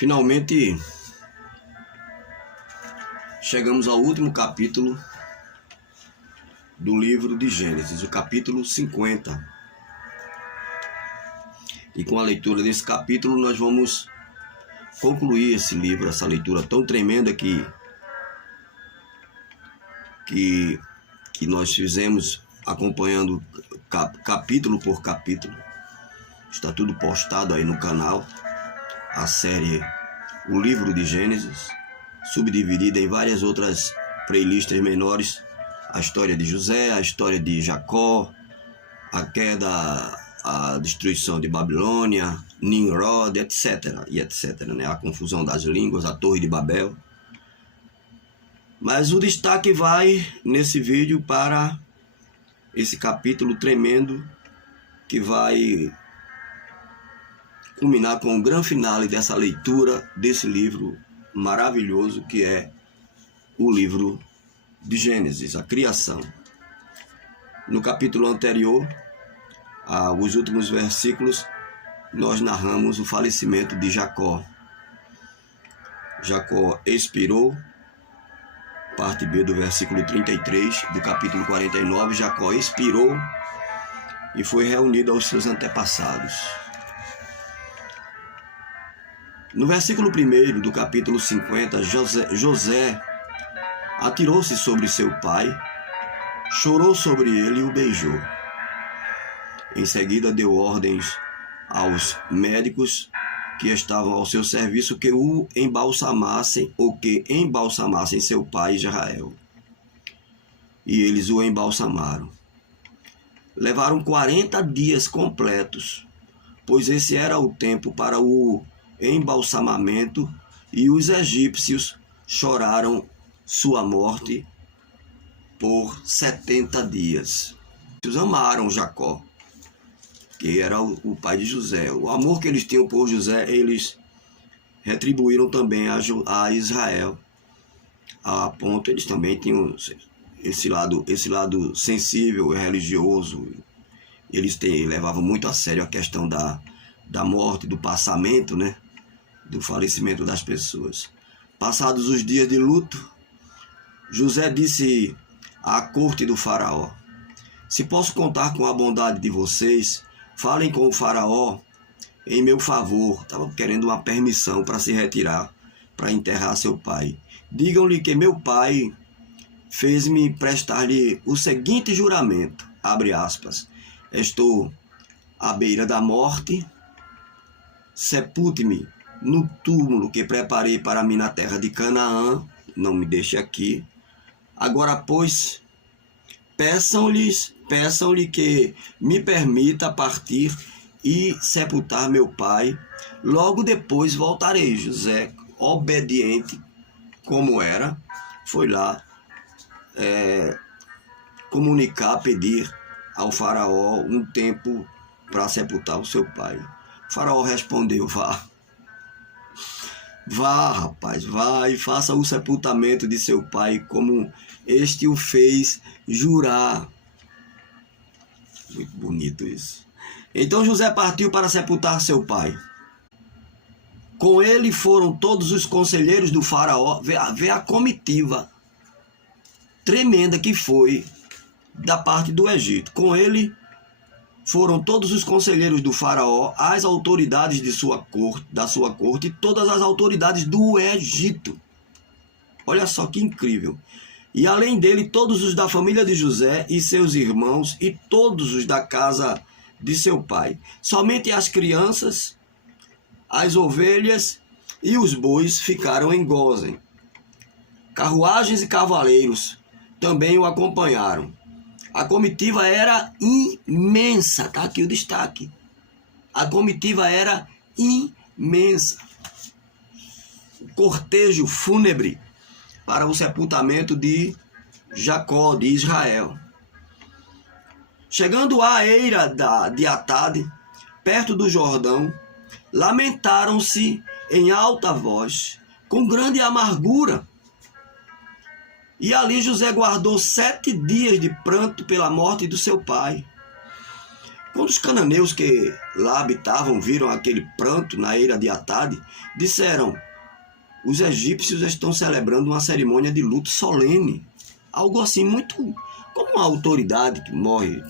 Finalmente chegamos ao último capítulo do livro de Gênesis, o capítulo 50. E com a leitura desse capítulo nós vamos concluir esse livro, essa leitura tão tremenda que nós fizemos acompanhando capítulo por capítulo. Está tudo postado aí no canal. A série O Livro de Gênesis, subdividida em várias outras playlists menores. A história de José, a história de Jacó, a queda, a destruição de Babilônia, Nimrod, etc. E etc. Né? A confusão das línguas, a Torre de Babel. Mas o destaque vai nesse vídeo para esse capítulo tremendo que vai culminar com o grande finale dessa leitura desse livro maravilhoso que é o livro de Gênesis, a criação. No capítulo anterior, os últimos versículos, nós narramos o falecimento de Jacó. Jacó expirou, parte B do versículo 33 do capítulo 49, Jacó expirou e foi reunido aos seus antepassados. No versículo 1 do capítulo 50, José atirou-se sobre seu pai, chorou sobre ele e o beijou. Em seguida deu ordens aos médicos que estavam ao seu serviço que o embalsamassem ou que embalsamassem seu pai Israel. E eles o embalsamaram. Levaram 40 dias completos, pois esse era o tempo para o embalsamamento, e os egípcios choraram sua morte por 70 dias. Eles amaram Jacó, que era o pai de José. O amor que eles tinham por José, eles retribuíram também a Israel. A ponto, eles também tinham esse lado sensível e religioso. Eles levavam muito a sério a questão da morte, do passamento, né? Do falecimento das pessoas. Passados os dias de luto, José disse à corte do faraó: se posso contar com a bondade de vocês, falem com o faraó em meu favor. Estava querendo uma permissão para se retirar, para enterrar seu pai. Digam-lhe que meu pai fez-me prestar-lhe o seguinte juramento, abre aspas: estou à beira da morte, sepulte-me no túmulo que preparei para mim na terra de Canaã, não me deixe aqui. Agora, pois, peçam-lhe que me permita partir e sepultar meu pai. Logo depois voltarei. José, obediente como era, foi lá comunicar, pedir ao faraó um tempo para sepultar o seu pai. O faraó respondeu: vá, rapaz, vá e faça o sepultamento de seu pai como este o fez jurar. Muito bonito isso. Então José partiu para sepultar seu pai. Com ele foram todos os conselheiros do faraó. Vê a comitiva tremenda que foi da parte do Egito. Com ele foram todos os conselheiros do faraó, as autoridades da sua corte e todas as autoridades do Egito. Olha só que incrível. E além dele, todos os da família de José e seus irmãos e todos os da casa de seu pai. Somente as crianças, as ovelhas e os bois ficaram em Gósen. Carruagens e cavaleiros também o acompanharam. A comitiva era imensa, tá aqui o destaque. A comitiva era imensa. O cortejo fúnebre para o sepultamento de Jacó, de Israel. Chegando à eira de Atade, perto do Jordão, lamentaram-se em alta voz, com grande amargura. E ali José guardou 7 dias de pranto pela morte do seu pai. Quando os cananeus que lá habitavam viram aquele pranto na eira de Atade, disseram: os egípcios estão celebrando uma cerimônia de luto solene. Algo assim muito como uma autoridade que morre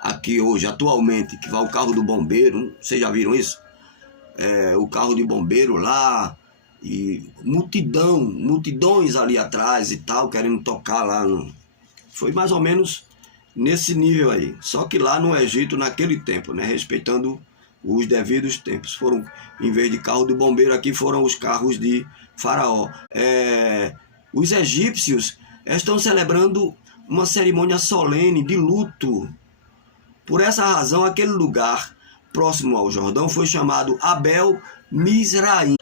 aqui hoje, atualmente, que vai o carro do bombeiro. Vocês já viram isso? O carro de bombeiro lá, e multidões ali atrás e tal, querendo tocar lá. Foi mais ou menos nesse nível aí. Só que lá no Egito, naquele tempo, né, respeitando os devidos tempos, foram, em vez de carro de bombeiro, aqui foram os carros de Faraó. Os egípcios estão celebrando uma cerimônia solene de luto. Por essa razão, aquele lugar próximo ao Jordão foi chamado Abel Mizraim.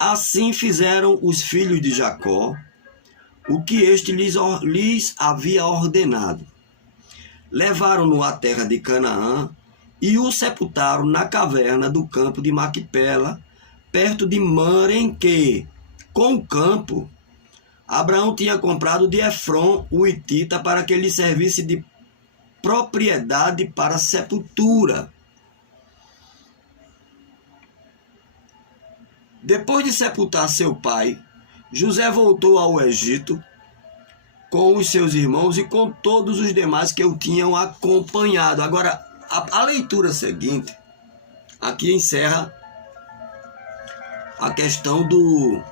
Assim fizeram os filhos de Jacó o que este lhes havia ordenado. Levaram-no à terra de Canaã e o sepultaram na caverna do campo de Maquipela, perto de Mamre, em que, com o campo, Abraão tinha comprado de Efron, o hitita, para que lhe servisse de propriedade para sepultura. Depois de sepultar seu pai, José voltou ao Egito com os seus irmãos e com todos os demais que o tinham acompanhado. Agora, a leitura seguinte, aqui encerra a questão do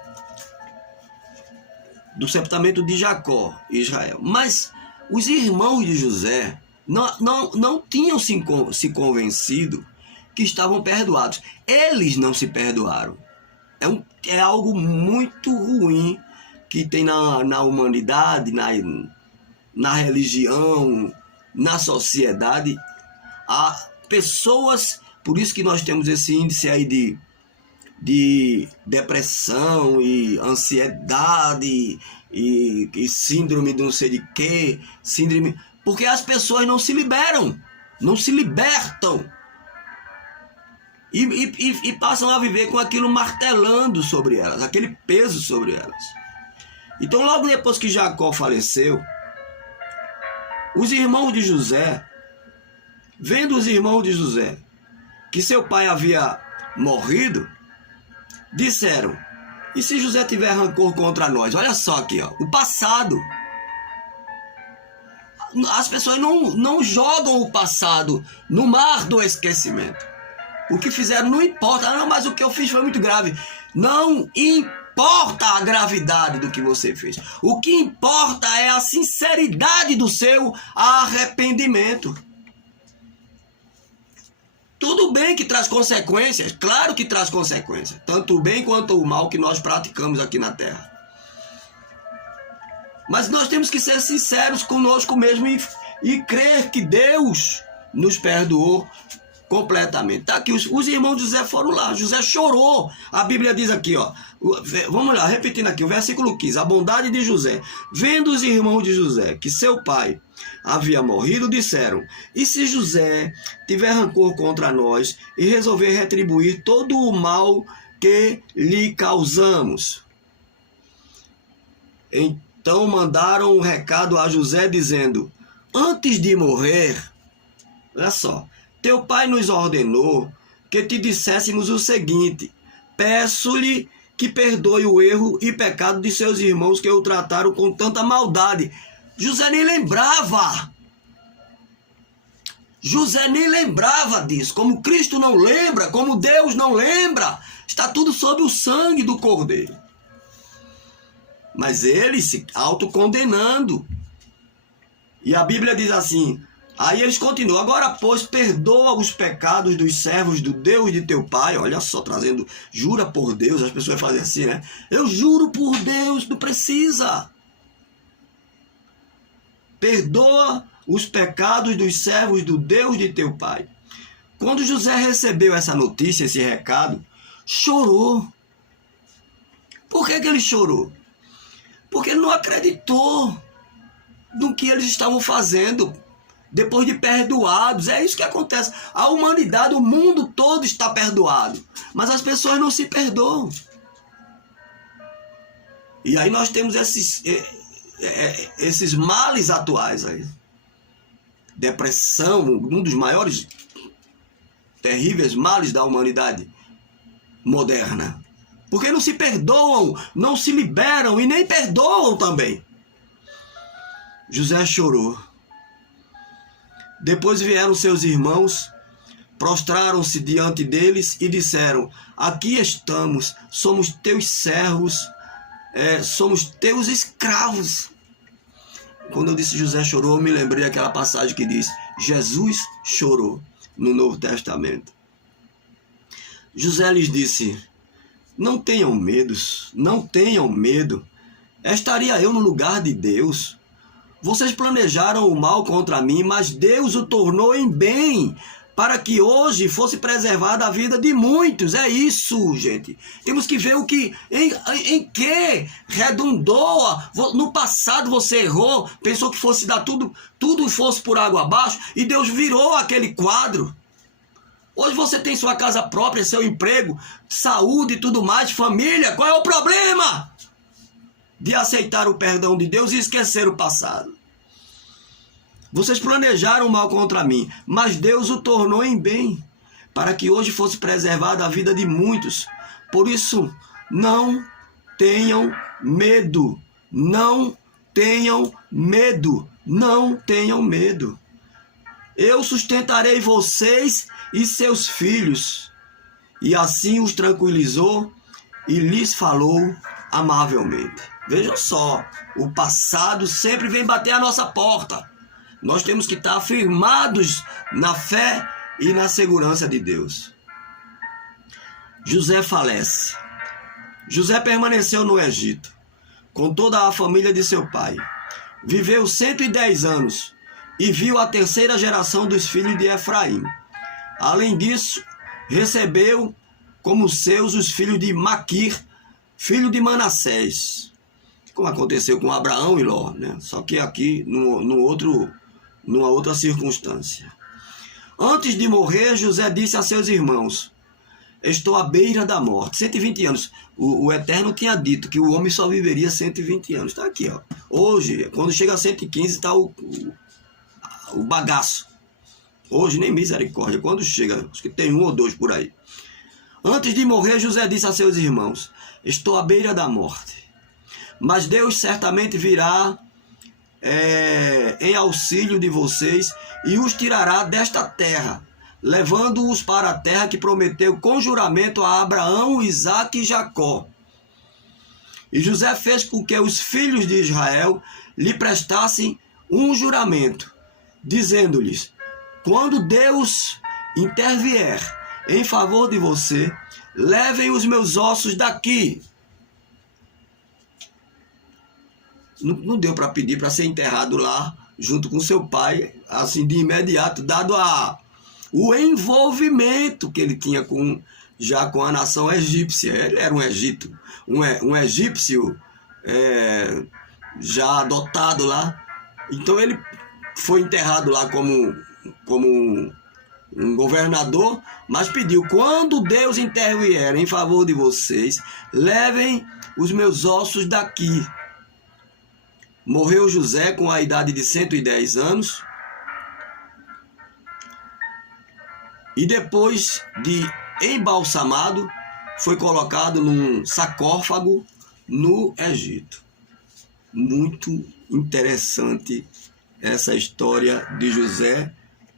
sepultamento de Jacó e Israel. Mas os irmãos de José não tinham se convencido que estavam perdoados. Eles não se perdoaram. É algo muito ruim que tem na humanidade, na religião, na sociedade. Há pessoas, por isso que nós temos esse índice aí de depressão e ansiedade e síndrome de não sei de quê, porque as pessoas não se liberam, não se libertam. E passam a viver com aquilo martelando sobre elas, aquele peso sobre elas. Então, logo depois que Jacó faleceu, os irmãos de José, vendo os irmãos de José que seu pai havia morrido, disseram: e se José tiver rancor contra nós? Olha só aqui, ó, o passado. As pessoas não jogam o passado no mar do esquecimento. O que fizeram não importa. Não, mas o que eu fiz foi muito grave. Não importa a gravidade do que você fez. O que importa é a sinceridade do seu arrependimento. Tudo bem que traz consequências, claro que traz consequências, tanto o bem quanto o mal que nós praticamos aqui na terra. Mas nós temos que ser sinceros conosco mesmo e crer que Deus nos perdoou completamente. Tá aqui, os irmãos de José foram lá, José chorou. A Bíblia diz aqui, ó, vamos lá, repetindo aqui, o versículo 15, a bondade de José. Vendo os irmãos de José que seu pai havia morrido, disseram: e se José tiver rancor contra nós e resolver retribuir todo o mal que lhe causamos? Então mandaram um recado a José dizendo: antes de morrer, olha só, teu pai nos ordenou que te disséssemos o seguinte: peço-lhe que perdoe o erro e pecado de seus irmãos que o trataram com tanta maldade. José nem lembrava. José nem lembrava disso. Como Cristo não lembra, como Deus não lembra, está tudo sob o sangue do Cordeiro. Mas ele se autocondenando. E a Bíblia diz assim, aí eles continuam: agora, pois, perdoa os pecados dos servos do Deus de teu pai. Olha só, trazendo, jura por Deus, as pessoas fazem assim, né? Eu juro por Deus, não precisa. Perdoa os pecados dos servos do Deus de teu pai. Quando José recebeu essa notícia, esse recado, chorou. Por que ele chorou? Porque ele não acreditou no que eles estavam fazendo depois de perdoados. É isso que acontece. A humanidade, o mundo todo está perdoado, mas as pessoas não se perdoam. E aí nós temos esses males atuais aí. depressão, um dos maiores terríveis males da humanidade moderna. Porque não se perdoam, não se liberam e nem perdoam também. José chorou. Depois vieram seus irmãos, prostraram-se diante deles e disseram: aqui estamos, somos teus servos, somos teus escravos. Quando eu disse José chorou, eu me lembrei daquela passagem que diz: Jesus chorou, no Novo Testamento. José lhes disse: não tenham medos, não tenham medo. Estaria eu no lugar de Deus? Vocês planejaram o mal contra mim, mas Deus o tornou em bem, para que hoje fosse preservada a vida de muitos. É isso, gente. Temos que ver o que, em que redundou. No passado você errou, pensou que fosse dar tudo fosse por água abaixo, e Deus virou aquele quadro. Hoje você tem sua casa própria, seu emprego, saúde e tudo mais, família. Qual é o problema de aceitar o perdão de Deus e esquecer o passado? Vocês planejaram o mal contra mim, mas Deus o tornou em bem, para que hoje fosse preservada a vida de muitos. Por isso, não tenham medo, não tenham medo, não tenham medo. Eu sustentarei vocês e seus filhos. E assim os tranquilizou e lhes falou amavelmente. Vejam só, o passado sempre vem bater a nossa porta. Nós temos que estar afirmados na fé e na segurança de Deus. José falece. José permaneceu no Egito, com toda a família de seu pai. Viveu 110 anos e viu a terceira geração dos filhos de Efraim. Além disso, recebeu como seus os filhos de Maquir, filho de Manassés, como aconteceu com Abraão e Ló, né? Só que aqui numa outra circunstância. Antes de morrer, José disse a seus irmãos: estou à beira da morte. 120 anos. O Eterno tinha dito que o homem só viveria 120 anos. Está aqui, ó. Hoje, quando chega a 115, está o bagaço. Hoje nem misericórdia. Quando chega, acho que tem 1 ou 2 por aí. Antes de morrer, José disse a seus irmãos: estou à beira da morte. Mas Deus certamente virá em auxílio de vocês e os tirará desta terra, levando-os para a terra que prometeu com juramento a Abraão, Isaque e Jacó. E José fez com que os filhos de Israel lhe prestassem um juramento, dizendo-lhes: quando Deus intervier em favor de você, levem os meus ossos daqui. Não deu para pedir para ser enterrado lá, junto com seu pai, assim de imediato, dado o envolvimento que ele tinha já com a nação egípcia. Ele era um egípcio já adotado lá. Então ele foi enterrado lá como um governador, mas pediu: quando Deus intervier em favor de vocês, levem os meus ossos daqui. Morreu José com a idade de 110 anos. E depois de embalsamado, foi colocado num sarcófago no Egito. Muito interessante essa história de José,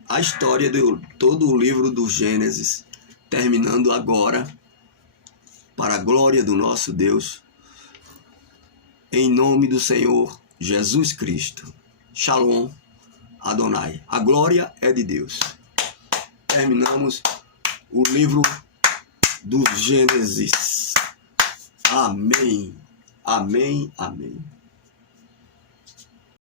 a história de todo o livro do Gênesis, terminando agora, para a glória do nosso Deus, em nome do Senhor Jesus Cristo. Shalom Adonai. A glória é de Deus. Terminamos o livro do Gênesis. Amém. Amém. Amém.